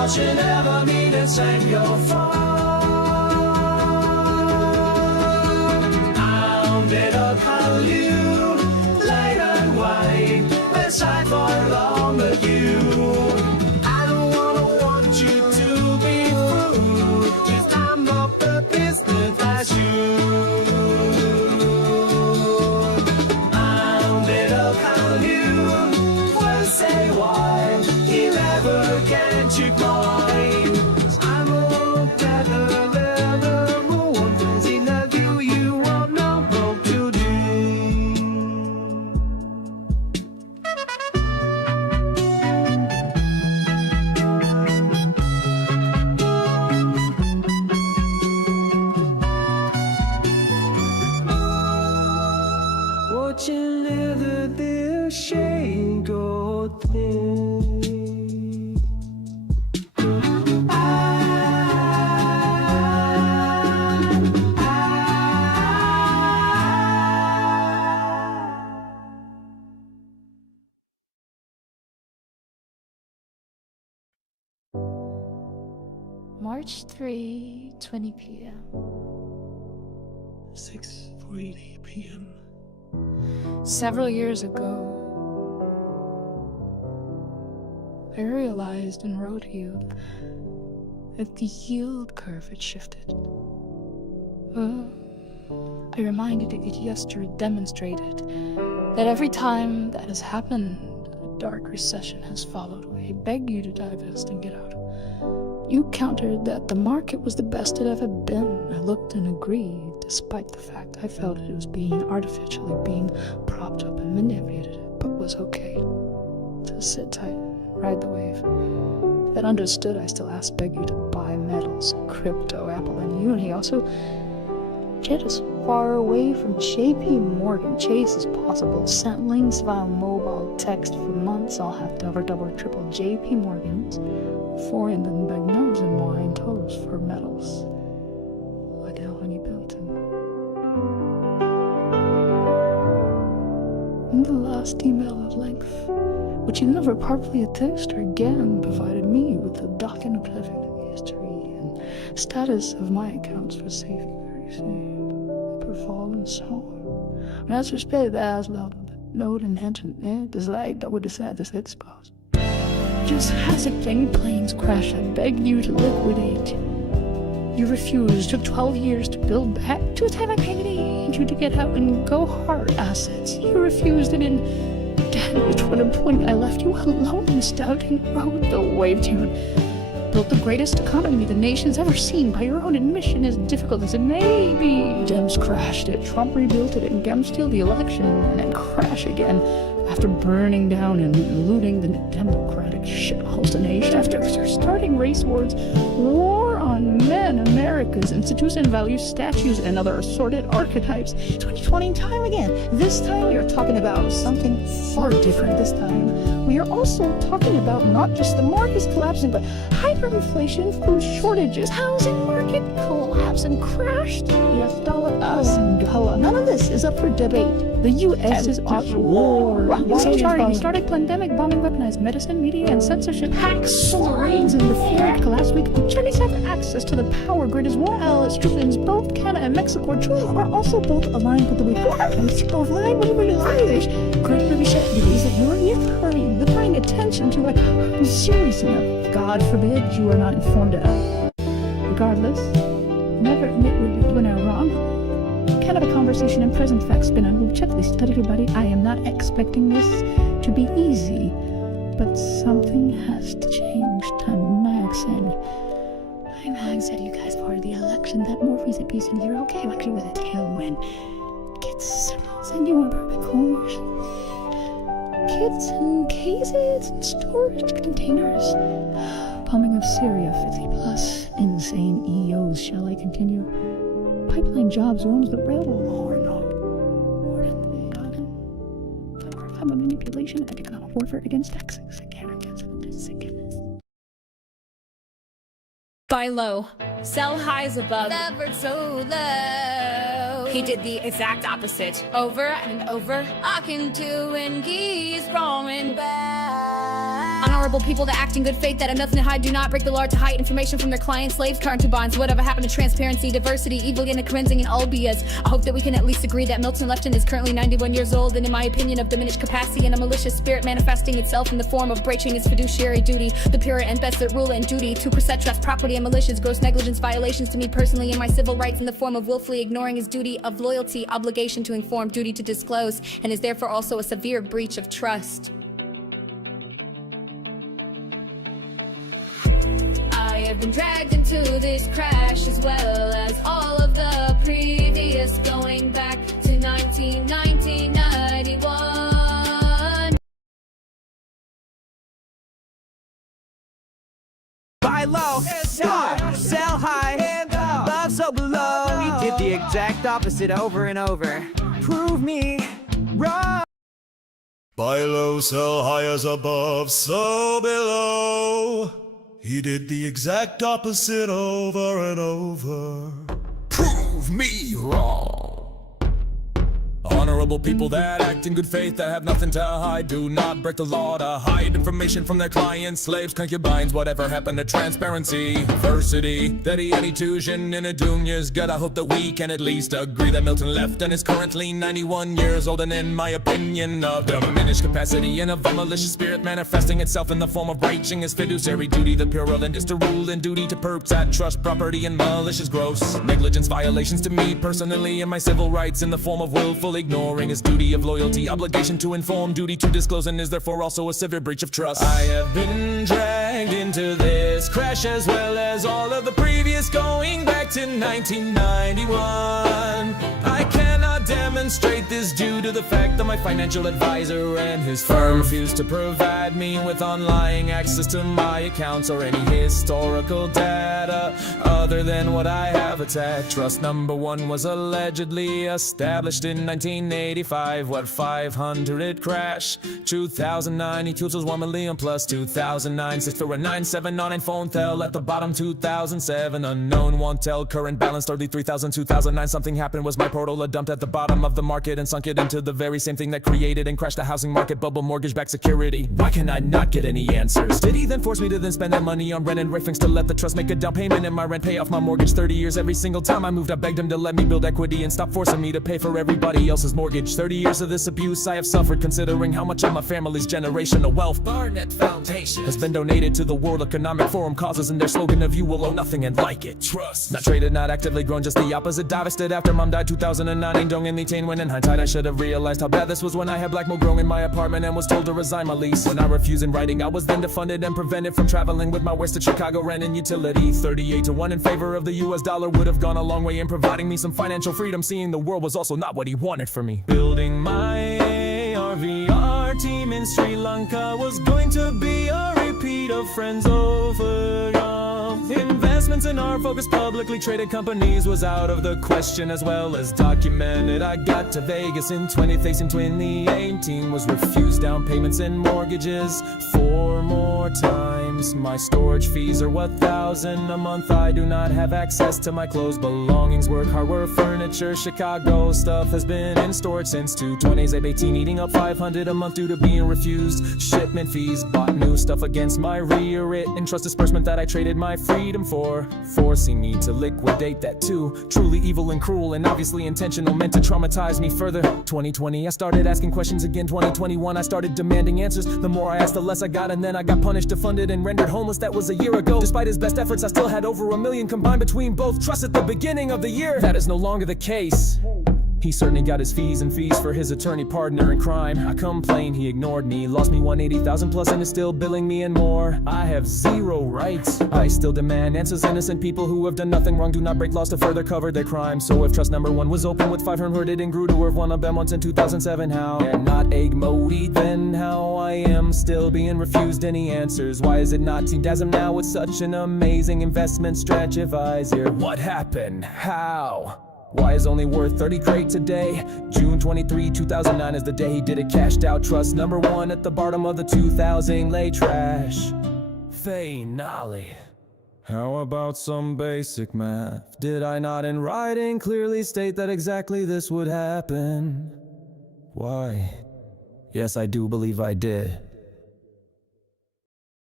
should ever mean it's ain't your fault. I'll better call you light and white, beside for long but you. I don't want you to be rude, if I'm not the business as you. I'll better call you, we'll say why, you never get you mine. I'm all better than the moon, crazy now you want no rope to do. Watching leather their shade go thin. March 3, 20 p.m. 6:40 p.m. Several years ago, I realized and wrote you that the yield curve had shifted. I reminded you yesterday demonstrated that every time that has happened, a dark recession has followed. I beg you to divest and get out. You countered that the market was the best it ever been. I looked and agreed, despite the fact I felt it was being artificially being propped up and manipulated, but was okay to sit tight, ride the wave. That understood, I still begged you to buy metals, crypto, Apple, and Unity. Also, get as far away from JP Morgan Chase as possible. Sent links via mobile text for months. I'll have to double, triple JP Morgans. Foreign and big nose and wine toes for metals. Like how when you built them. And the last email at length, which you never properly attached or again provided me with the document of history and status of my accounts for safe, very safe, perform and so on. And that's respect as loud, no intention, it's like that would decide to say spouse. Just as a plane planes crash, I begged you to liquidate. You refused. Took 12 years to build back. To a time I paid you to get out and go hard assets. You refused, and in damage, what a point I left you alone, stouting rode the wave tune. Built the greatest economy the nation's ever seen, by your own admission, as difficult as it may be. Dems crashed it, Trump rebuilt it, and Gem steal the election, and then crash again. After burning down and looting the democratic shitholes the nation, after starting race wars, war on men, America's institution values, statues, and other assorted archetypes. 2020 time again. This time we are talking about something far different. This time we are also talking about not just the markets collapsing, but hyperinflation, food shortages, housing market collapse and crashed. Yes, dollar us and dollar. None of this is up for debate. The U.S. is at war. Started pandemic, bombing, weaponized medicine, media, and censorship. Hacks soaring in the field. Last week, the Chinese have access to the power grid as well as Australians. Both Canada and Mexico are also both aligned with the requirements. Both aligned with the realize. Great revision believes that you are yet hurrying, but paying attention to it serious enough. God forbid you are not informed of. Regardless, never admit when I'm wrong. Kind of a conversation in present fact spin on move checklist. But everybody, I am not expecting this to be easy, but something has to change. Mag said you guys for the election that more recent piece and you're okay actually with a tailwind. Kids and you want perfect homes. Kids and cases and storage containers. Bombing of Syria, 50 plus insane EOs. Shall I continue? Pipeline jobs owns the railroad or not. Cyber manipulation and economic warfare against taxes. Buy low, sell highs above. Levered so low. He did the exact opposite. Over and over. I can do and he's wrong and bad. On a honorable people that act in good faith, that have nothing to hide, do not break the law to hide information from their clients, slaves, concubines. Whatever happened to transparency, diversity, evil, and cleansing, and all BS? I hope that we can at least agree that Milton Lefton is currently 91 years old, and in my opinion of diminished capacity and a malicious spirit manifesting itself in the form of breaching his fiduciary duty, the pure and best that rule and duty, to possess trust, property, and malicious gross negligence violations to me personally and my civil rights in the form of willfully ignoring his duty of loyalty, obligation to inform, duty to disclose, and is therefore also a severe breach of trust. I have been dragged into this crash as well as all of the previous, going back to 1991. Buy low, sell high, love so below. He did the exact opposite over and over. Prove me wrong. Buy low, sell high as above, so below. He did the exact opposite over and over. Prove me wrong. Honorable people that act in good faith, that have nothing to hide, do not break the law to hide information from their clients, slaves, concubines. Whatever happened to transparency, diversity, that he any tuition in a junior's gut? I hope that we can at least agree that Milton Lefton is currently 91 years old, and in my opinion of diminished capacity and of a malicious spirit manifesting itself in the form of breaching his fiduciary duty, the purulent is to rule and duty to perps that trust, property, and malicious gross negligence violations to me personally and my civil rights in the form of willful ignoring his duty of loyalty, obligation to inform, duty to disclose, and is therefore also a severe breach of trust. I have been dragged into this crash as well as all of the previous, going back to 1991. I cannot demonstrate this due to the fact that my financial advisor and his firm refused to provide me with online access to my accounts or any historical data other than what I have attached. Trust number one was allegedly established in 1985. What 500 crash? 2009 equals 1 million plus 2009 6 for a 9799 phone tel at the bottom. 2007 unknown won't tell current balance 33,000. 2009 something happened, was my portal dumped at the bottom of the market and sunk it into the very same thing that created and crashed the housing market bubble, mortgage-backed security. Why can I not get any answers? Did he then force me to then spend that money on rent and riffings to let the trust make a down payment and my rent pay off my mortgage? 30 years every single time I moved I begged him to let me build equity and stop forcing me to pay for everybody else's mortgage. 30 years of this abuse I have suffered, considering how much of my family's generational wealth Barnett Foundation has been donated to the World Economic Forum causes, and their slogan of you will owe nothing and like it. Trust. Not traded, not actively grown, just the opposite. Divested after mom died 2009. Ain't dong in the tain when in hindsight I should have realized how bad this was when I had black mold growing in my apartment and was told to resign my lease. When I refused in writing I was then defunded and prevented from traveling with my wasted Chicago rent and utility. 38-1 in favor of the US dollar would have gone a long way in providing me some financial freedom. Seeing the world was also not what he wanted for me. Building my RVR team in Sri Lanka was going to be a repeat of Friends Over Yum. Investments in our focus publicly traded companies was out of the question, as well as documented. I got to Vegas in 2018, was refused down payments and mortgages 4 more times. My storage fees are $1,000 a month. I do not have access to my clothes, belongings, work, hardware, furniture. Chicago stuff has been in storage since 2018, eating up $500 a month due to being refused shipment fees. Bought new stuff against my rewritten trust disbursement that I traded my freedom for, forcing me to liquidate that too. Truly evil and cruel and obviously intentional, meant to traumatize me further. 2020 I started asking questions again. 2021 I started demanding answers. The more I asked the less I got, and then I got punished, defunded, and rendered homeless. That was a year ago. Despite his best efforts I still had over $1 million combined between both trusts at the beginning of the year. That is no longer the case. He certainly got his fees and fees for his attorney partner in crime. I complained, he ignored me, lost me 180,000 plus and is still billing me and more. I have zero rights. I still demand answers. Innocent people who have done nothing wrong do not break laws to further cover their crimes. So if trust number one was open with 500 and grew to worth one of them once in 2007, how? And not egg modi, then how I am still being refused any answers. Why is it not seen as I'm now with such an amazing investment strategy advisor? What happened? How? Why is only worth 30 crate today? June 23, 2009 is the day he did it. Cashed out trust number one at the bottom of the 2000 lay trash. Finale. How about some basic math? Did I not in writing clearly state that exactly this would happen? Why? Yes, I do believe I did.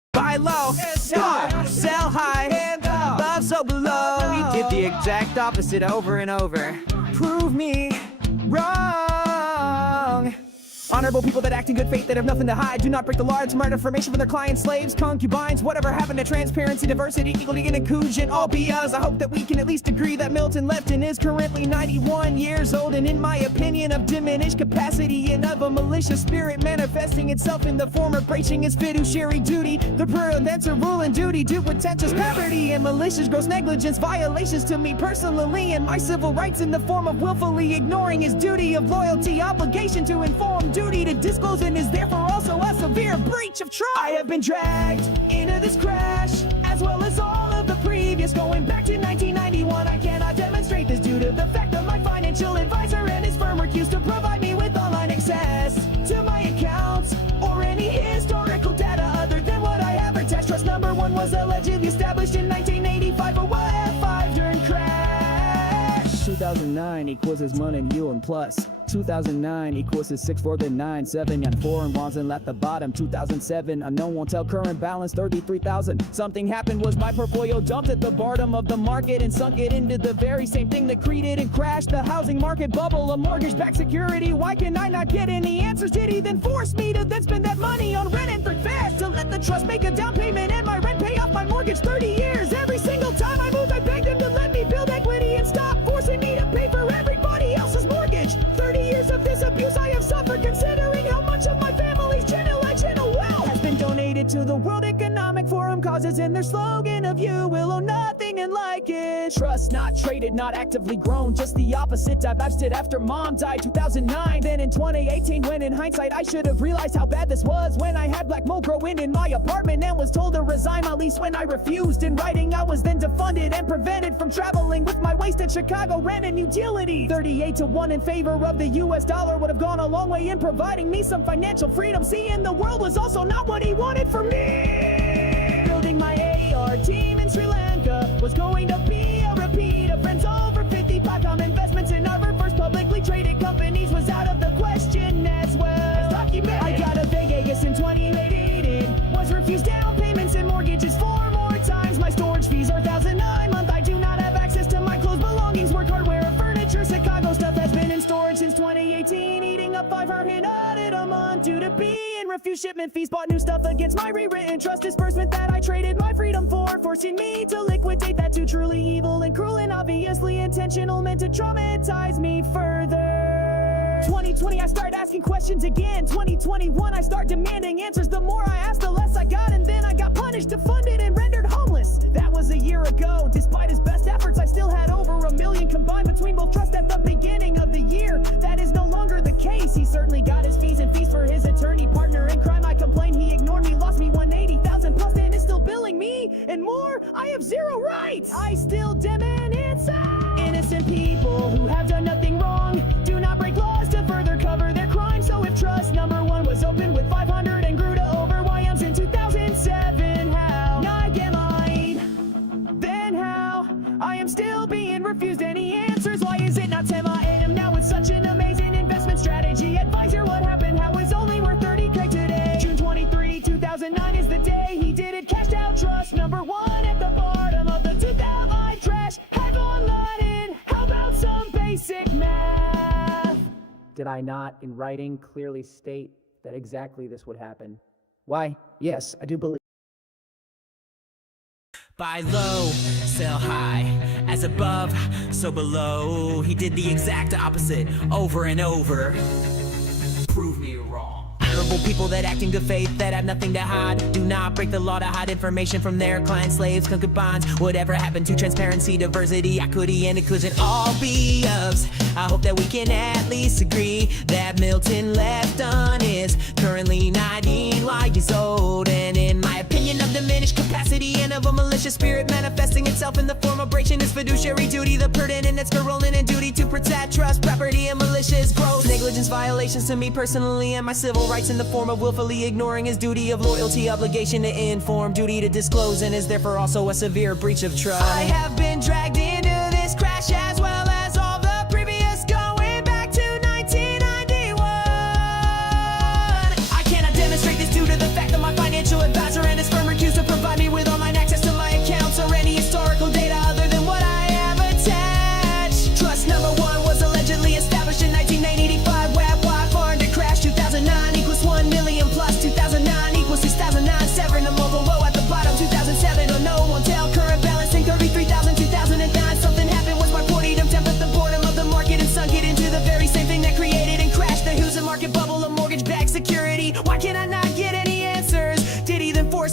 Buy low, sell high, above so below. He did the exact opposite over and over. Prove me wrong. Honorable people that act in good faith, that have nothing to hide, do not break the law to murder information from their clients, slaves, concubines, whatever happened to transparency, diversity, equality, and inclusion, all BS. I hope that we can at least agree that Milton Lefton is currently 91 years old, and in my opinion of diminished capacity and of a malicious spirit manifesting itself in the form of breaching his fiduciary duty. The prevents a rule and duty due pretentious poverty and malicious gross negligence, violations to me personally and my civil rights in the form of willfully ignoring his duty of loyalty, obligation to inform, duty to disclose, and is therefore also a severe breach of trust. I have been dragged into this crash, as well as all of the previous, going back to 1991. I cannot demonstrate this due to the fact that my financial advisor and his firm refused to provide me with online access to my accounts or any historical data other than what I have attached. Trust number 1 was allegedly established in 1985 for YF5 during crash. 2009 equals his money and you and plus. 2009 equals his 6, 4, then 9, 7, and 4 and bonds and at the bottom. 2007, unknown won't tell, current balance 33,000. Something happened, was my portfolio dumped at the bottom of the market and sunk it into the very same thing that created and crashed the housing market bubble, a mortgage-backed security. Why can I not get any answers? Did he then force me to then spend that money on rent and third fast to let the trust make a down payment and my rent pay off my mortgage 30 years? Every single time I moved, I begged him to let me build equity and stop forcing me to pay for everybody else's mortgage. 30 years of this abuse I have suffered, considering how much of my family's generational wealth has been donated to the World Economic Forum causes, and their slogan of you will own nothing and like it. Trust not traded, not actively grown, just the opposite. I've absted after mom died 2009. Then in 2018, when in hindsight I should have realized how bad this was, when I had black mold growing in my apartment and was told to resign my lease when I refused. In writing I was then defunded and prevented from traveling with my wasted Chicago rent and utility. 38-1 in favor of the US dollar would have gone a long way in providing me some financial freedom. Seeing the world was also not what he wanted for me. Building my AR team in Sri Lanka was going to be a repeat of friends over 55. Investments in our first publicly traded companies was out of the question as well. I got a Vegas in 2018, was refused down payments and mortgages 4 more times. My storage fees are $1,009 a month. I do not have access to my clothes, belongings, work hardware, furniture. Chicago stuff has been in storage since 2018, eating up $500 a month due to being refused shipment fees. Bought new stuff against my rewritten trust disbursement that I traded my freedom for, forcing me to liquidate that too. Truly evil and cruel and obviously intentional, meant to traumatize me further. 2020 I start asking questions again. 2021 I start demanding answers. The more I asked, the less I got, and then I got punished, defunded, and rendered homeless. That was a year ago. Despite his best efforts, I still had over $1 million combined between both trusts at the beginning of the year. That is no longer the case. He certainly got his fees and fees for his attorney partner in crime. I complained, he ignored me, lost me 180,000 plus, and is still billing me and more. I have zero rights. I still demand inside. Innocent people who have done nothing wrong do not break laws to further cover their crimes. So if trust number 1 was opened with 500 and grew to over YMs in 2007, how not get mine? Then how I am still being refused any answers? Why is it not 10 a.m. now? It's such an amazing investment strategy advisor. What happened? How is only worth 30K today? June 23, 2009 is the day he did it. Cashed out trust number 1 at the bottom of the 2000 trash. Have online. How about some basic math? Did I not, in writing, clearly state that exactly this would happen? Why, yes, I do believe. Buy low, sell high, as above, so below. He did the exact opposite over and over. Prove me wrong. Honorable people that act in good faith, that have nothing to hide, do not break the law to hide information from their clients, slaves, concubines. Whatever happened to transparency, diversity, equity, and inclusion, all BS. I hope that we can at least agree that Milton Lefton is currently 91 years old, and in my opinion of diminished capacity and of a malicious spirit manifesting itself in the form of breaching his fiduciary duty, the pertinent it's rolling in duty to protect trust, property, and malicious growth, negligence, violations to me personally and my civil rights in the form of willfully ignoring his duty of loyalty, obligation to inform, duty to disclose, and is therefore also a severe breach of trust. I have been dragged into this crash as well as all the previous, going back to 1991. I cannot demonstrate this due to the fact that my financial advisor and his firm refused to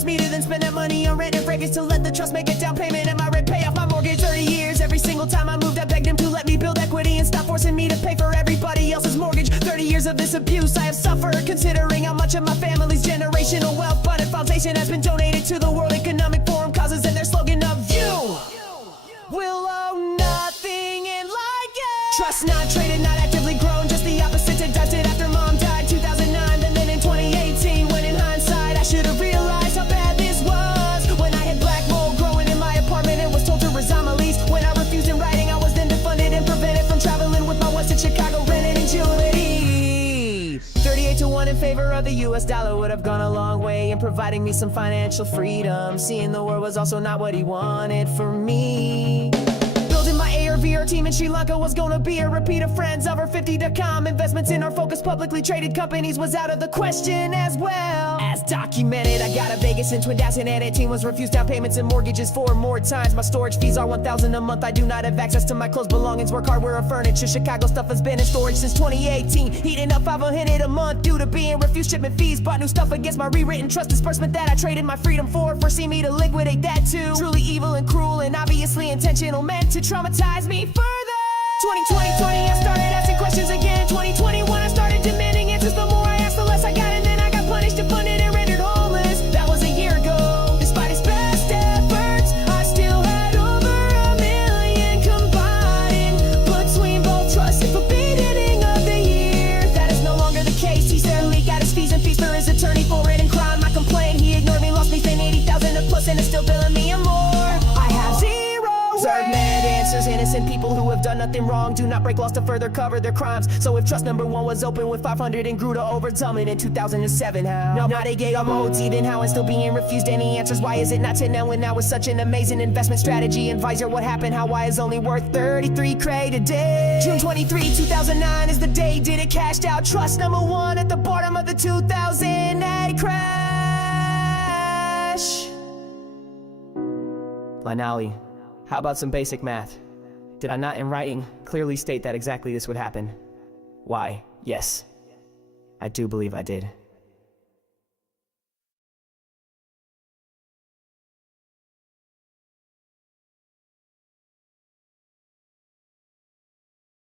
trust me to then spend that money on rent and fragrance to let the trust make a down payment and my rent pay off my mortgage. 30 years, every single time I moved I begged him to let me build equity and stop forcing me to pay for everybody else's mortgage. 30 years of this abuse I have suffered, considering how much of my family's generational wealth funded foundation has been donated to the World Economic Forum causes and their slogan of you will owe nothing in like it. Trust not traded, not actively grown, just the opposite to dusted after mom died 2009. And then in 2018, when in hindsight I should have realized how bad this was, when I had black mold growing in my apartment and was told to resign my lease. When I refused in writing, I was then defunded and prevented from traveling with my Western Chicago rented agility. 38-1 in favor of the US dollar would have gone a long way in providing me some financial freedom. Seeing the world was also not what he wanted for me. Building my ARVR team in Sri Lanka was gonna be a repeat of Friends over 50.com. Investments in our focused publicly traded companies was out of the question as well. As documented, I got a Vegas in 2018, was refused down payments and mortgages 4 more times. My storage fees are $1,000 a month. I do not have access to my clothes belongings, work hardware or furniture. Chicago stuff has been in storage since 2018. Heating up $500 a month due to being refused shipment fees. Bought new stuff against my rewritten trust disbursement that I traded my freedom for. Foresee me to liquidate that too. Truly evil and cruel and obviously intentional, meant to traumatize me further. 2020, I started asking questions again. 2021, I started demanding answers. The more I asked, the less I got, and then I got punished, defunded, and rendered homeless. That was a year ago. Despite his best efforts, I still had over $1 million combined between both trusts and forbidding of the year. That is no longer the case. He certainly got his fees and fees for his attorney for it and crime. I complained, he ignored me, lost me, spent $80,000 a plus, and is still billing me and more. I have zero mad answers. Innocent people who have done nothing wrong do not break laws to further cover their crimes. So if trust number 1 was open with 500 and grew to over $1 in 2007, how? No, not a gay or OT, then how? And still being refused any answers. Why is it not 10 now when now is such an amazing investment strategy? Advisor, what happened? How? Why is only worth 33K today? June 23, 2009 is the day did it cashed out. Trust number 1 at the bottom of the 2008 crash. Lanali, how about some basic math? Did I not in writing clearly state that exactly this would happen? Why, yes, I do believe I did.